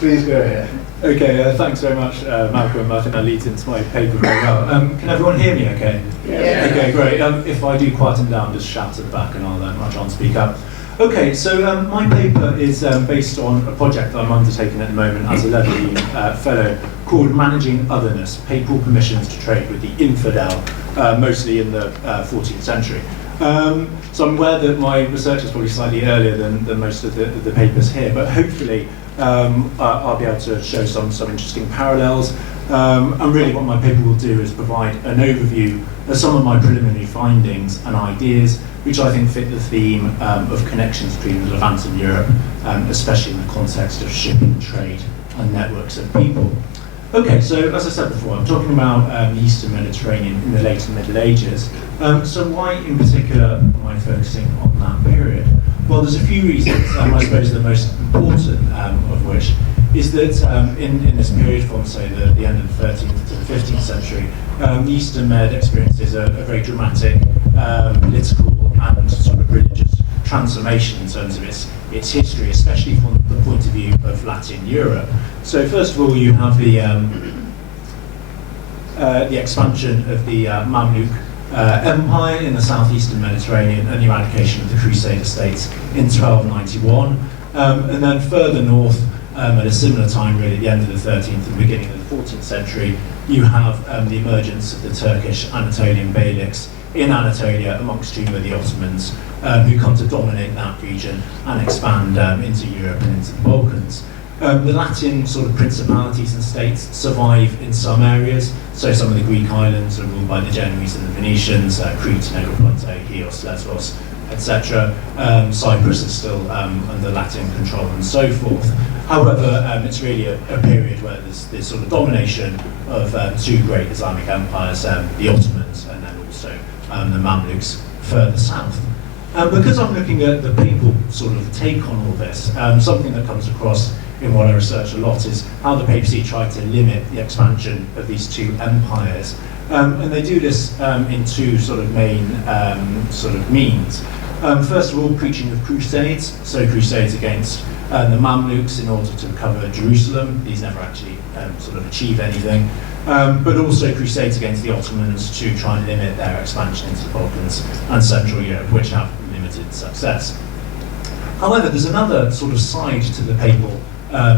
Please go ahead. Okay, thanks very much, Malcolm. I think that leads into my paper very well. Can everyone hear me okay? Yeah. Okay, great. If I do quieten down, just shout at the back and I'll try and speak up. Okay, so my paper is based on a project that I'm undertaking at the moment as a Levantine fellow called Managing Otherness, Papal Permissions to Trade with the Infidel, mostly in the 14th century. So I'm aware that my research is probably slightly earlier than most of the papers here, but hopefully I'll be able to show some interesting parallels. And really what my paper will do is provide an overview of some of my preliminary findings and ideas, which I think fit the theme of connections between the Levant and Europe, especially in the context of shipping, trade, and networks of people. Okay, so as I said before, I'm talking about the Eastern Mediterranean in the later Middle Ages. So why in particular am I focusing on that period? Well, there's a few reasons. I suppose the most important of which is that in this period from, say, the end of the 13th to the 15th century, the Eastern Med experiences a very dramatic political and sort of religious transformation in terms of its history, especially from the point of view of Latin Europe. So first of all, you have the expansion of the Mamluk Empire in the southeastern Mediterranean and the eradication of the Crusader states in 1291. And then further north, at a similar time, really at the end of the 13th and beginning of the 14th century, you have the emergence of the Turkish Anatolian beyliks in Anatolia, amongst whom are the Ottomans, who come to dominate that region and expand into Europe and into the Balkans. The Latin sort of principalities and states survive in some areas, so some of the Greek islands are ruled by the Genoese and the Venetians, Crete, Negroponte, Chios, Lesbos, etc. Cyprus is still under Latin control and so forth. However, it's really a period where there's this sort of domination of two great Islamic empires, the Ottomans and then also the Mamluks further south. Because I'm looking at the papal sort of take on all this, something that comes across in what I research a lot is how the papacy tried to limit the expansion of these two empires. And they do this in two sort of main sort of means. First of all, preaching of crusades, so crusades against the Mamluks in order to recover Jerusalem. These never actually sort of achieve anything. But also crusades against the Ottomans to try and limit their expansion into the Balkans and Central Europe, which have limited success. However, there's another sort of side to the papal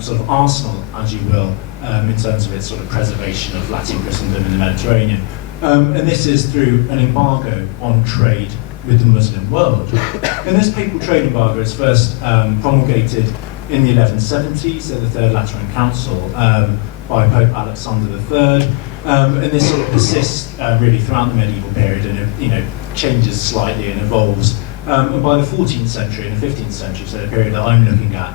sort of arsenal, as you will, in terms of its sort of preservation of Latin Christendom in the Mediterranean. And this is through an embargo on trade with the Muslim world. And this papal trade embargo is first promulgated in the 1170s at the Third Lateran Council by Pope Alexander III. And this sort of persists really throughout the medieval period, and it changes slightly and evolves. And by the 14th century and the 15th century, so the period that I'm looking at,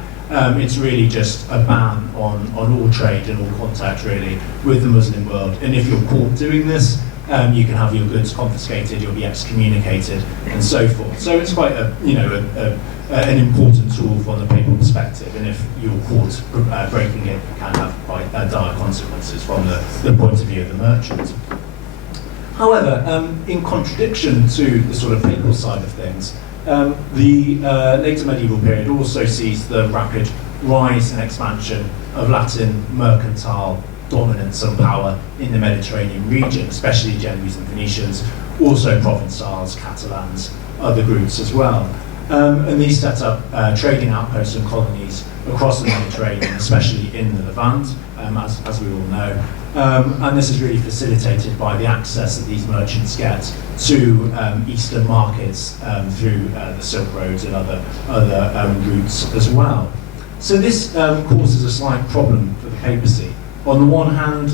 it's really just a ban on all trade and all contact really with the Muslim world. And if you're caught doing this, you can have your goods confiscated, you'll be excommunicated, and so forth. So it's quite an important tool from the papal perspective. And if you're caught breaking it, it can have quite dire consequences from the point of view of the merchant. However, in contradiction to the sort of papal side of things, the later medieval period also sees the rapid rise and expansion of Latin mercantile dominance and power in the Mediterranean region, especially Genoese and Venetians, also Provençals, Catalans, other groups as well. And these set up trading outposts and colonies across the Mediterranean, especially in the Levant, as we all know. And this is really facilitated by the access that these merchants get to Eastern markets through the Silk Roads and other routes as well. So this causes a slight problem for the papacy. On the one hand,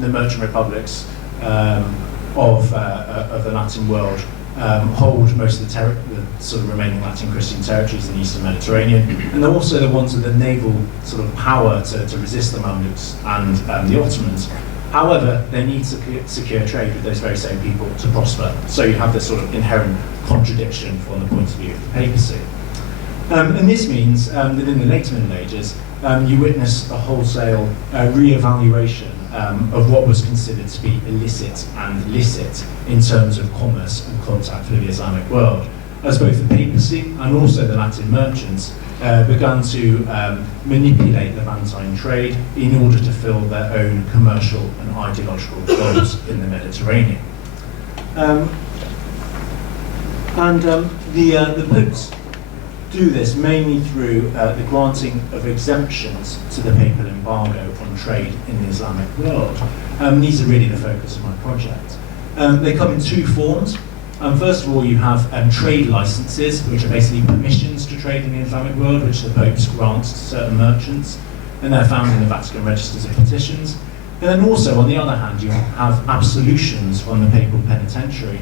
the merchant republics of the Latin world hold most of the sort of remaining Latin Christian territories in the Eastern Mediterranean, and they're also the ones with the naval sort of power to resist the Mamluks and the Ottomans. However, they need to secure trade with those very same people to prosper. So you have this sort of inherent contradiction from the point of view of the papacy. And this means that in the later Middle Ages, you witness a wholesale re-evaluation of what was considered to be illicit and licit in terms of commerce and contact with the Islamic world. as both the papacy and also the Latin merchants began to manipulate Levantine trade in order to fill their own commercial and ideological goals in the Mediterranean. The popes do this mainly through the granting of exemptions to the papal embargo on trade in the Islamic world. These are really the focus of my project. They come in two forms. First of all, you have trade licenses, which are basically permissions to trade in the Islamic world, which the popes grant to certain merchants, and they're found in the Vatican registers of petitions. And then also, on the other hand, you have absolutions from the Papal Penitentiary,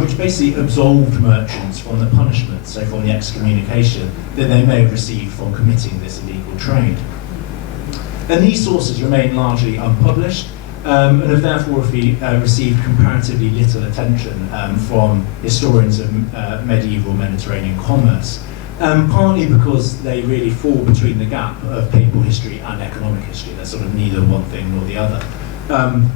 which basically absolved merchants from the punishment, so from the excommunication that they may have received for committing this illegal trade. And these sources remain largely unpublished, and have therefore received comparatively little attention from historians of medieval Mediterranean commerce, partly because they really fall between the gap of papal history and economic history. They're sort of neither one thing nor the other.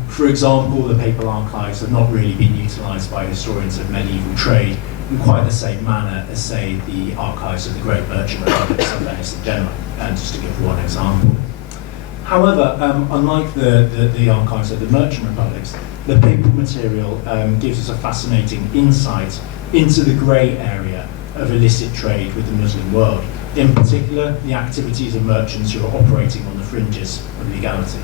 For example, the papal archives have not really been utilised by historians of medieval trade in quite the same manner as, say, the archives of the great merchant republics of Venice and Genoa, just to give one example. However, unlike the archives of the merchant republics, the papal material gives us a fascinating insight into the grey area of illicit trade with the Muslim world, in particular the activities of merchants who are operating on the fringes of legality.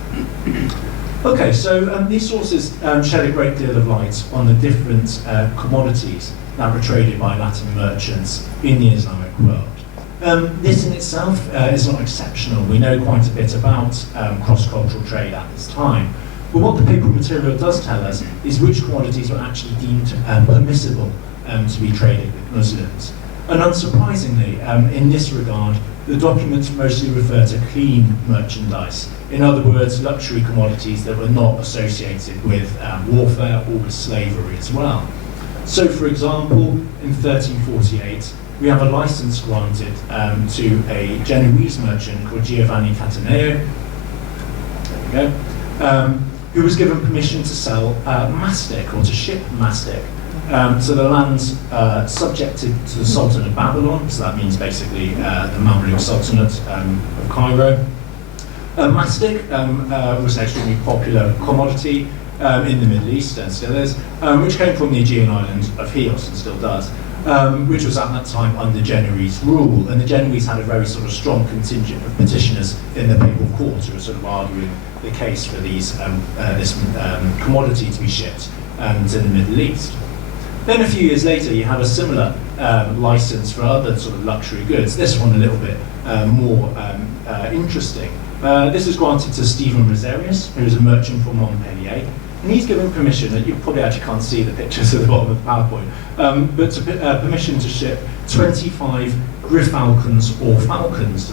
Okay, so these sources shed a great deal of light on the different commodities that were traded by Latin merchants in the Islamic world. This in itself is not exceptional. We know quite a bit about cross-cultural trade at this time. But what the papal material does tell us is which commodities were actually deemed permissible to be traded with Muslims. And unsurprisingly, in this regard, the documents mostly refer to clean merchandise. In other words, luxury commodities that were not associated with warfare or with slavery as well. So, for example, in 1348, we have a license granted to a Genoese merchant called Giovanni Cataneo, there we go, who was given permission to sell mastic, or to ship mastic, to the lands subjected to the Sultan of Babylon, so that means basically the Mamluk Sultanate of Cairo. Mastic was an extremely popular commodity in the Middle East, and still is, which came from the Aegean island of Chios, and still does. Which was at that time under Genoese rule, and the Genoese had a very sort of strong contingent of petitioners in the papal court who were sort of arguing the case for these this commodity to be shipped to the Middle East. Then a few years later, you have a similar license for other sort of luxury goods. This one a little bit more interesting. This is granted to Stephen Rosarius, who is a merchant from Montpellier. And he's given permission, and you probably actually can't see the pictures at the bottom of the PowerPoint, but permission to ship 25 griffalcons or falcons.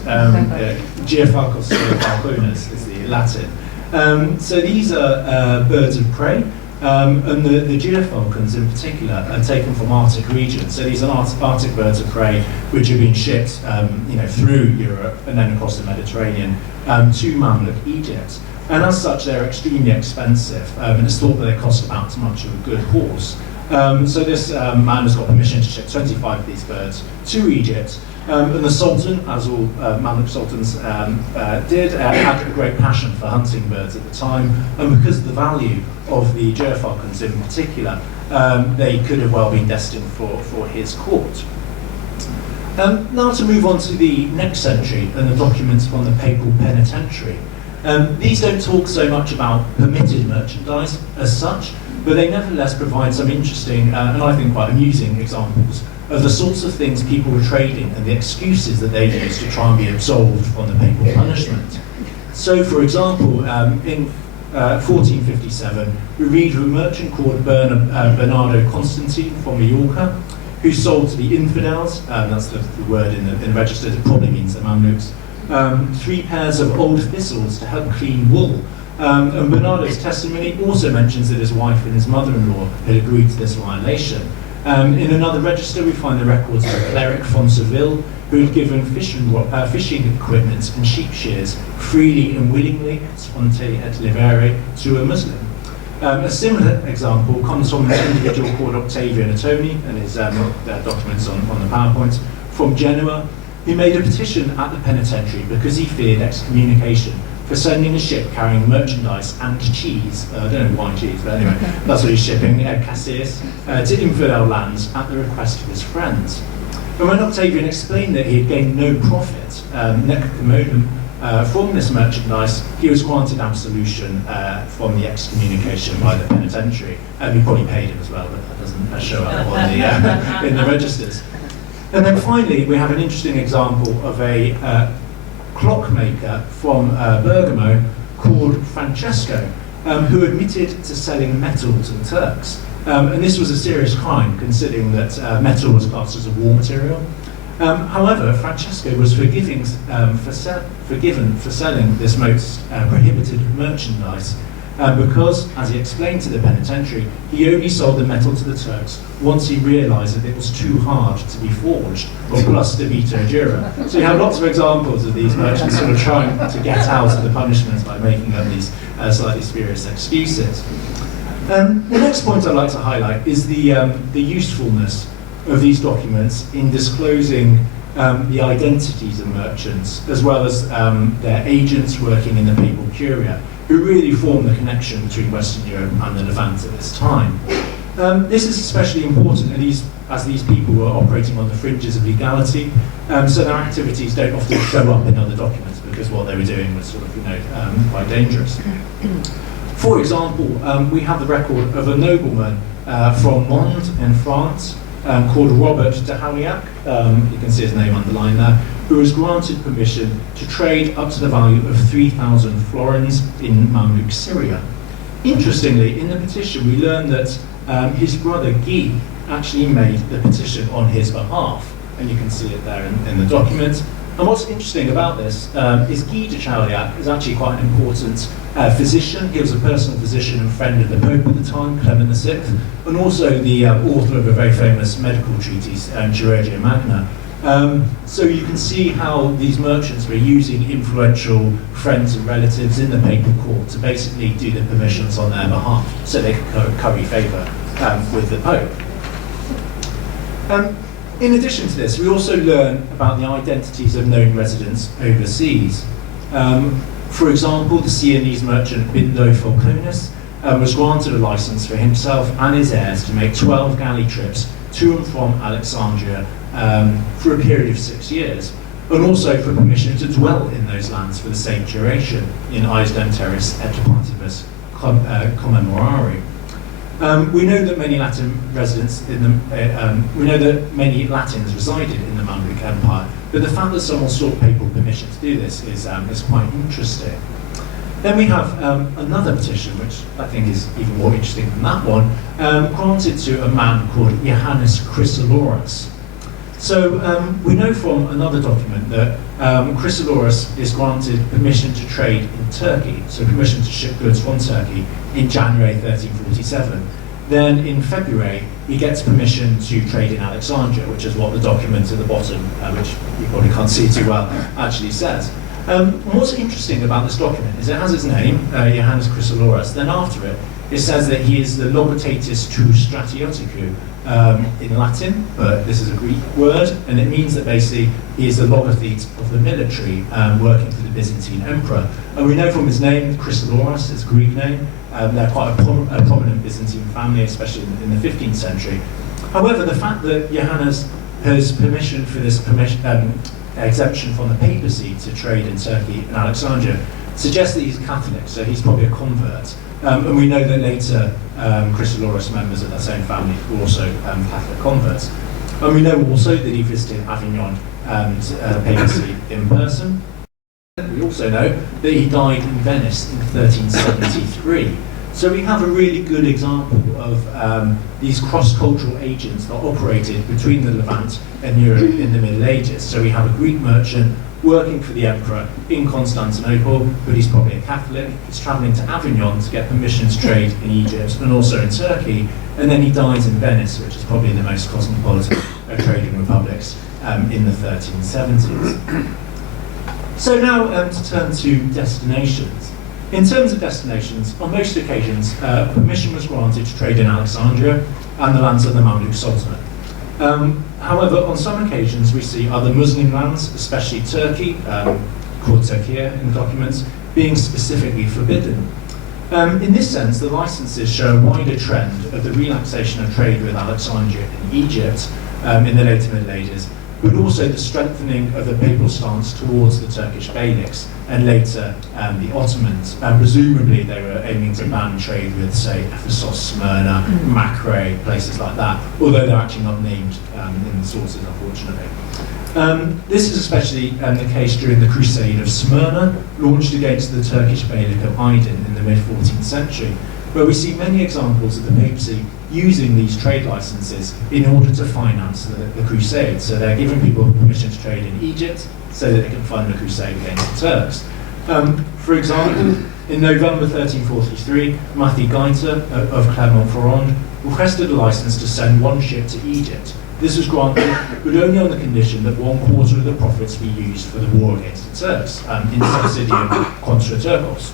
Gyrfalcos or falcones is the Latin. So these are birds of prey, and the gyrfalcons in particular are taken from Arctic regions. So these are Arctic birds of prey which have been shipped through Europe and then across the Mediterranean to Mamluk Egypt. And as such, they're extremely expensive, and it's thought that they cost about as much of a good horse. So this man has got permission to ship 25 of these birds to Egypt, and the Sultan, as all Mamluk sultans did, had a great passion for hunting birds at the time, and because of the value of the gyrfalcons in particular, they could have well been destined for his court. Now to move on to the next century and the documents from the Papal Penitentiary. These don't talk so much about permitted merchandise as such, but they nevertheless provide some interesting and I think quite amusing examples of the sorts of things people were trading and the excuses that they used to try and be absolved from the papal punishment. So, for example, in 1457, we read of a merchant called Bernardo Constantine from Mallorca, who sold to the infidels, that's the word in the register, it probably means the Mamluks, 3 pairs of old thistles to help clean wool. And Bernardo's testimony also mentions that his wife and his mother-in-law had agreed to this violation. In another register, we find the records of a cleric from Seville who had given fishing equipment and sheep shears freely and willingly, sponte et levere, to a Muslim. A similar example comes from an individual called Octavian Attoni, and his documents on the PowerPoint, from Genoa, who made a petition at the penitentiary because he feared excommunication for sending a ship carrying merchandise and cheese, I don't know why cheese, but anyway, that's what he's shipping, cassis, to infidel lands at the request of his friends. And when Octavian explained that he had gained no profit, nec commodum, from this merchandise, he was granted absolution from the excommunication by the penitentiary. He probably paid him as well, but that doesn't show up on the, in the registers. And then finally, we have an interesting example of a clockmaker from Bergamo called Francesco, who admitted to selling metal to the Turks. And this was a serious crime, considering that metal was classed as a war material. However, Francesco was forgiven for selling this most prohibited merchandise because, as he explained to the penitentiary, he only sold the metal to the Turks once he realised that it was too hard to be forged, or plus de vita dura. So you have lots of examples of these merchants sort of trying to get out of the punishments by making up these slightly spurious excuses. The next point I'd like to highlight is the usefulness of these documents in disclosing the identities of merchants, as well as their agents working in the Papal Curia, who really form the connection between Western Europe and the Levant at this time. This is especially important as these people were operating on the fringes of legality, so their activities don't often show up in other documents because what they were doing was sort of, quite dangerous. For example, we have the record of a nobleman from Mende in France, called Robert de Haliac, you can see his name underlined there, who was granted permission to trade up to the value of 3,000 florins in Mamluk Syria. Interestingly, in the petition we learn that his brother Guy actually made the petition on his behalf, and you can see it there in the document. And what's interesting about this is Guy de Chauliac is actually quite an important physician. He was a personal physician and friend of the Pope at the time, Clement VI, and also the author of a very famous medical treatise, Chirurgia Magna. So you can see how these merchants were using influential friends and relatives in the papal court to basically do the permissions on their behalf, so they could curry favour with the Pope. In addition to this, we also learn about the identities of known residents overseas. For example, the Sienese merchant Bindo Falconis was granted a license for himself and his heirs to make 12 galley trips to and from Alexandria for a period of 6 years, and also for permission to dwell in those lands for the same duration in Aesdem Terris et Partibus Commemorari. We know that many Latin residents we know that many Latins resided in the Mamluk Empire, but the fact that someone sought papal permission to do this is quite interesting. Then we have another petition, which I think is even more interesting than that one, granted to a man called Johannes Chrysoloras. So we know from another document that Chrysoloras is granted permission to trade in Turkey, so permission to ship goods from Turkey in January 1347. Then in February, he gets permission to trade in Alexandria, which is what the document at the bottom, which you probably can't see too well, actually says. What's interesting about this document is it has his name, Johannes Chrysoloras, then after it, it says that he is the Logitatus tu Stratioticus in Latin, but this is a Greek word, and it means that basically he is the logothete of the military working for the Byzantine emperor. And we know from his name, Chrysoloras, his Greek name, they're quite a prominent Byzantine family, especially in the 15th century. However, the fact that Johannes has permission for this exemption from the papacy to trade in Turkey and Alexandria suggests that he's Catholic, so he's probably a convert. And we know that later Chrysoloras members of that same family were also Catholic converts. And we know also that he visited Avignon and papacy in person. We also know that he died in Venice in 1373. So we have a really good example of these cross-cultural agents that operated between the Levant and Europe in the Middle Ages. So we have a Greek merchant working for the emperor in Constantinople, but he's probably a Catholic. He's travelling to Avignon to get permission to trade in Egypt and also in Turkey, and then he dies in Venice, which is probably the most cosmopolitan of trading republics in the 1370s. So now to turn to destinations. In terms of destinations, on most occasions, permission was granted to trade in Alexandria and the lands of the Mamluk Sultanate. However, on some occasions, we see other Muslim lands, especially Turkey, called Turkey in the documents, being specifically forbidden. In this sense, the licenses show a wider trend of the relaxation of trade with Alexandria and Egypt in the later Middle Ages, but also the strengthening of the papal stance towards the Turkish beyliks and later the Ottomans. Presumably they were aiming to ban trade with, say, Ephesus, Smyrna, Macre, places like that, although they're actually not named in the sources, unfortunately. This is especially the case during the Crusade of Smyrna, launched against the Turkish beylik of Aydin in the mid-14th century, where we see many examples of the papacy using these trade licenses in order to finance the crusade. So they're giving people permission to trade in Egypt so that they can fund the crusade against the Turks. For example, in November 1343, Matthew Gaita of Clermont-Ferrand requested a license to send one ship to Egypt. This was granted, but only on the condition that 1/4 of the profits be used for the war against the Turks, in subsidium contra Turcos.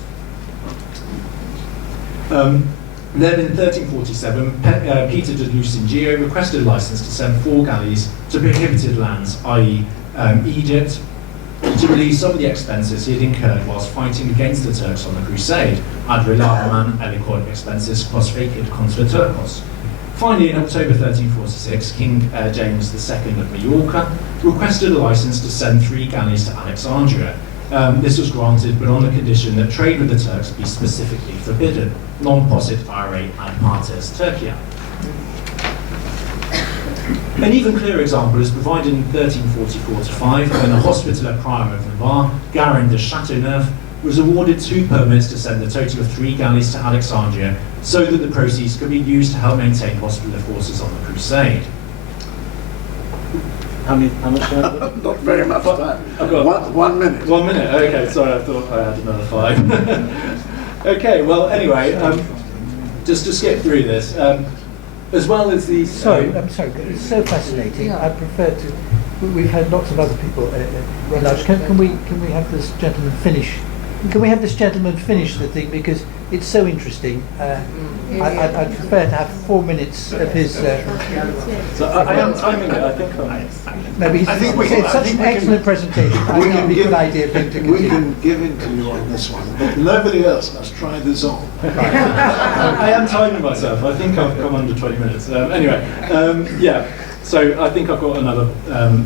Then in 1347, Peter de Lucingio requested a license to send 4 galleys to prohibited lands, i.e. Egypt, to relieve some of the expenses he had incurred whilst fighting against the Turks on the crusade, ad relavaman eliquod expenses quos fecit contra Turcos. Finally, in October 1346, King James II of Majorca requested a license to send 3 galleys to Alexandria. This was granted, but on the condition that trade with the Turks be specifically forbidden, non possit are ad partes Turcia. An even clearer example is provided in 1344-5, when the Hospitaller Prior of Navarre, Garin de Châteauneuf, was awarded 2 permits to send a total of 3 galleys to Alexandria, so that the proceeds could be used to help maintain Hospitaller forces on the crusade. How much time? Not very much time. I've got 1 minute. 1 minute, okay, sorry, I thought I had another 5. Okay, well, anyway, just to skip through this, as well as these... I'm sorry, it's so fascinating. I prefer to... We've had lots of other people run out. Can we have this gentleman finish? Can we have this gentleman finish the thing, because it's so interesting. I'd prefer to have 4 minutes of his... So I am timing it, I think. No, it's such an excellent presentation. I think it'd be a good idea for him to continue. We can give in to you on this one, but nobody else must try this on. I am timing myself. I think I've come under 20 minutes. Yeah. So I think I've got another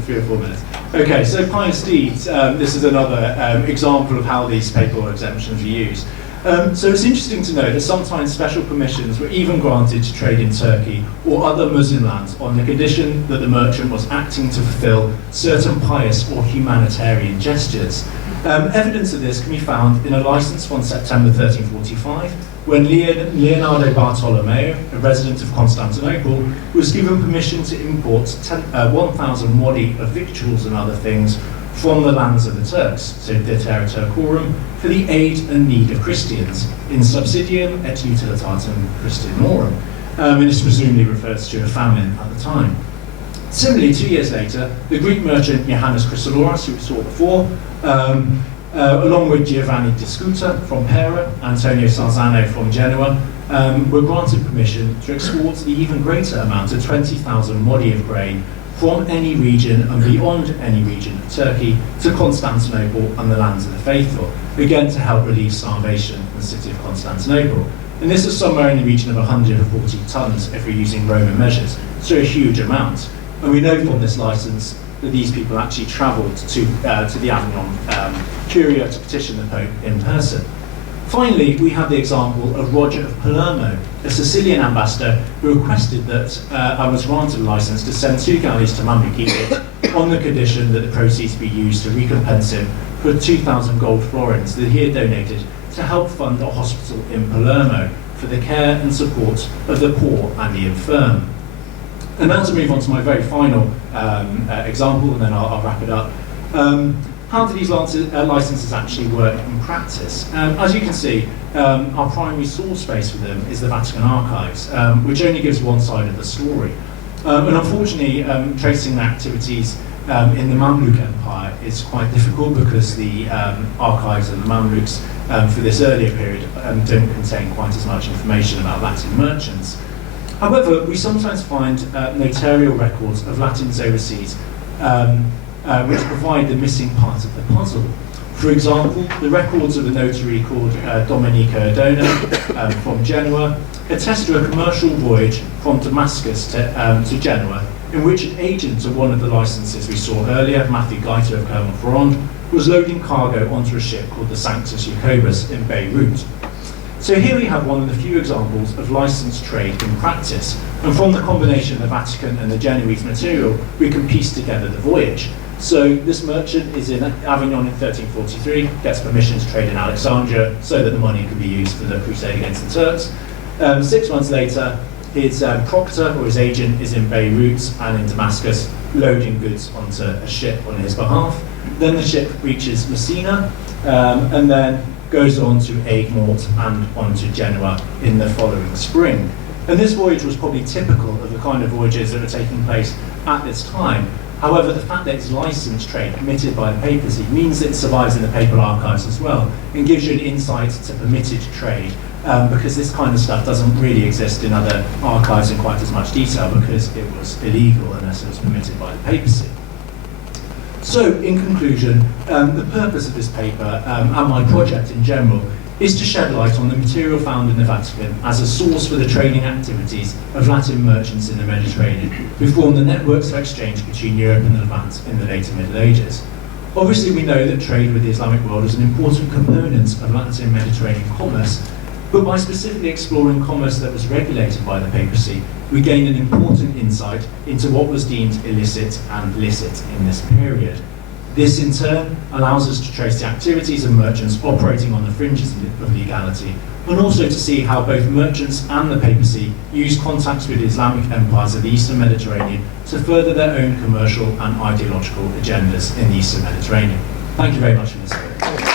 3 or 4 minutes. Okay, so pious deeds. This is another example of how these papal exemptions are used. So it's interesting to note that sometimes special permissions were even granted to trade in Turkey or other Muslim lands on the condition that the merchant was acting to fulfill certain pious or humanitarian gestures. Evidence of this can be found in a license from September 1345, when Leonardo Bartolomeo, a resident of Constantinople, was given permission to import 1,000 wadi of victuals and other things from the lands of the Turks, so the Terra Turcorum, for the aid and need of Christians, in subsidium et utilitatem Christianorum, and this presumably refers to a famine at the time. Similarly, 2 years later, the Greek merchant Johannes Chrysoloras, who we saw before, along with Giovanni Discuta from Pera, Antonio Salzano from Genoa, were granted permission to export the even greater amount of 20,000 wadi of grain from any region and beyond any region of Turkey to Constantinople and the lands of the faithful, again to help relieve starvation in the city of Constantinople. And this is somewhere in the region of 140 tons if we're using Roman measures, so a huge amount. And we know from this license that these people actually travelled to the Avignon Curia to petition the Pope in person. Finally, we have the example of Roger of Palermo, a Sicilian ambassador who requested that I was granted a license to send 2 galleys to Mamluk Egypt on the condition that the proceeds be used to recompense him for 2,000 gold florins that he had donated to help fund a hospital in Palermo for the care and support of the poor and the infirm. And now to move on to my very final example, and then I'll wrap it up. How do these licenses actually work in practice? As you can see, our primary source space for them is the Vatican Archives, which only gives one side of the story. And unfortunately, tracing the activities in the Mamluk Empire is quite difficult because the archives of the Mamluks for this earlier period don't contain quite as much information about Latin merchants. However, we sometimes find notarial records of Latins overseas which provide the missing part of the puzzle. For example, the records of a notary called Domenico Adona from Genoa attest to a commercial voyage from Damascus to Genoa, in which an agent of one of the licenses we saw earlier, Matthew Gaita of Clermont-Ferrand, was loading cargo onto a ship called the Sanctus Jacobus in Beirut. So here we have one of the few examples of licensed trade in practice, and from the combination of the Vatican and the Genoese material, we can piece together the voyage. So this merchant is in Avignon in 1343, gets permission to trade in Alexandria so that the money can be used for the crusade against the Turks. 6 months later, his proctor or his agent is in Beirut and in Damascus, loading goods onto a ship on his behalf. Then the ship reaches Messina and then goes on to Aigues-Mortes and on to Genoa in the following spring. And this voyage was probably typical of the kind of voyages that were taking place at this time. However, the fact that it's licensed trade permitted by the papacy means that it survives in the papal archives as well and gives you an insight to permitted trade, because this kind of stuff doesn't really exist in other archives in quite as much detail because it was illegal unless it was permitted by the papacy. So, in conclusion, the purpose of this paper and my project in general is to shed light on the material found in the Vatican as a source for the trading activities of Latin merchants in the Mediterranean, who formed the networks of exchange between Europe and the Levant in the later Middle Ages. Obviously, we know that trade with the Islamic world is an important component of Latin Mediterranean commerce, but by specifically exploring commerce that was regulated by the papacy, we gain an important insight into what was deemed illicit and licit in this period. This, in turn, allows us to trace the activities of merchants operating on the fringes of legality, and also to see how both merchants and the papacy used contacts with Islamic empires of the Eastern Mediterranean to further their own commercial and ideological agendas in the Eastern Mediterranean. Thank you very much for listening.